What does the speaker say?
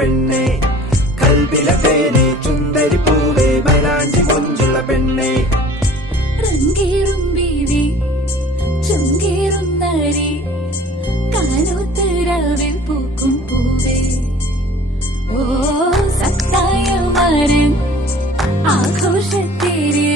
പെണ്ണെ കൽബിലെ തേനെ ചുന്തരി പൂവേ മൈലാഞ്ചി കൊഞ്ചുള്ള പെണ്ണെ റംഗേറും ബീവി ചുങ്കേറും നാരി കാനോത്തരാവിൽ പൂക്കും പൂവേ ഓ സത്തായ മാരൻ ആഘോഷത്തേരി